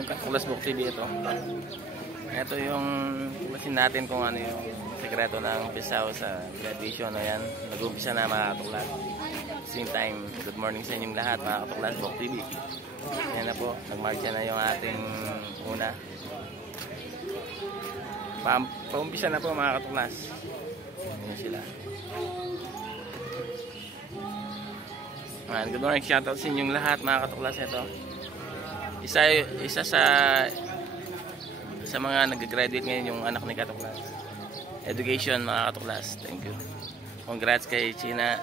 yung Katuklas Book TV ito. Ito yung tuklasin natin kung ano yung sekreto ng pisaw sa graduation. Ayan, nag-umpisa na mga katuklas. Same time, good morning sa inyong lahat mga Katuklas Book TV. Ayan na po, nagmarcha na yung ating una. Paumpisa na po mga katuklas. Ayan sila. Good morning, shoutout sa inyong lahat mga katuklas. Ito isa sa mga nag-graduate ngayon yung anak ni Katuklas. Education mga katuklas. Thank you. Congrats kay China,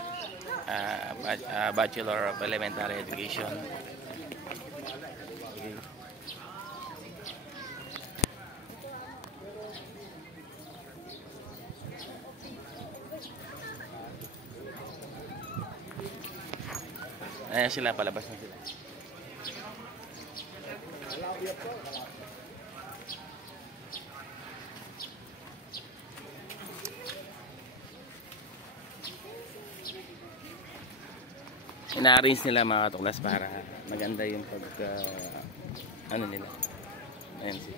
Bachelor of Elementary Education. Ayan sila, palabas na sila. Ina-arrange nila mga katuklas para maganda yung ano nila. Ayan sila.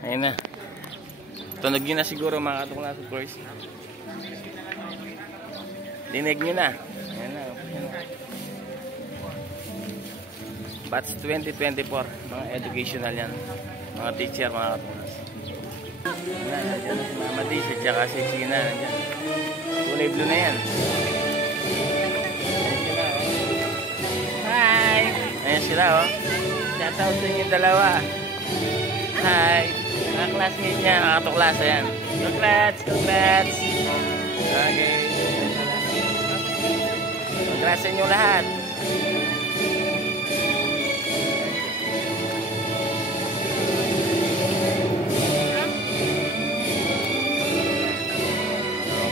Ayan na. Tunog nyo na siguro mga katuklas, of course. Dinig nyo na. Ayan na. Batch 2024. Mga educational yan. Mga teacher, mga katuklas. Ayan na. Diyan na si Mama Dish at saka si Sina. Ayan. Kulay blue na yan. Ayan sila, oh. Hi! Ayan sila, oh. Shoutout sa inyong dalawa. Hi! Mga classmate niya, mga katuklas, ayan. Congrats! Congrats! Okay. Congrats sa inyong lahat.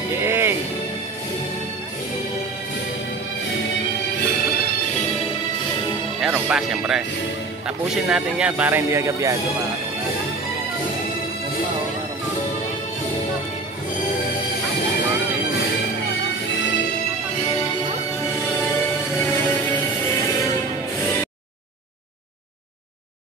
Okay. Meron pa, siyempre. Tapusin natin yan para hindi agabiyado, mga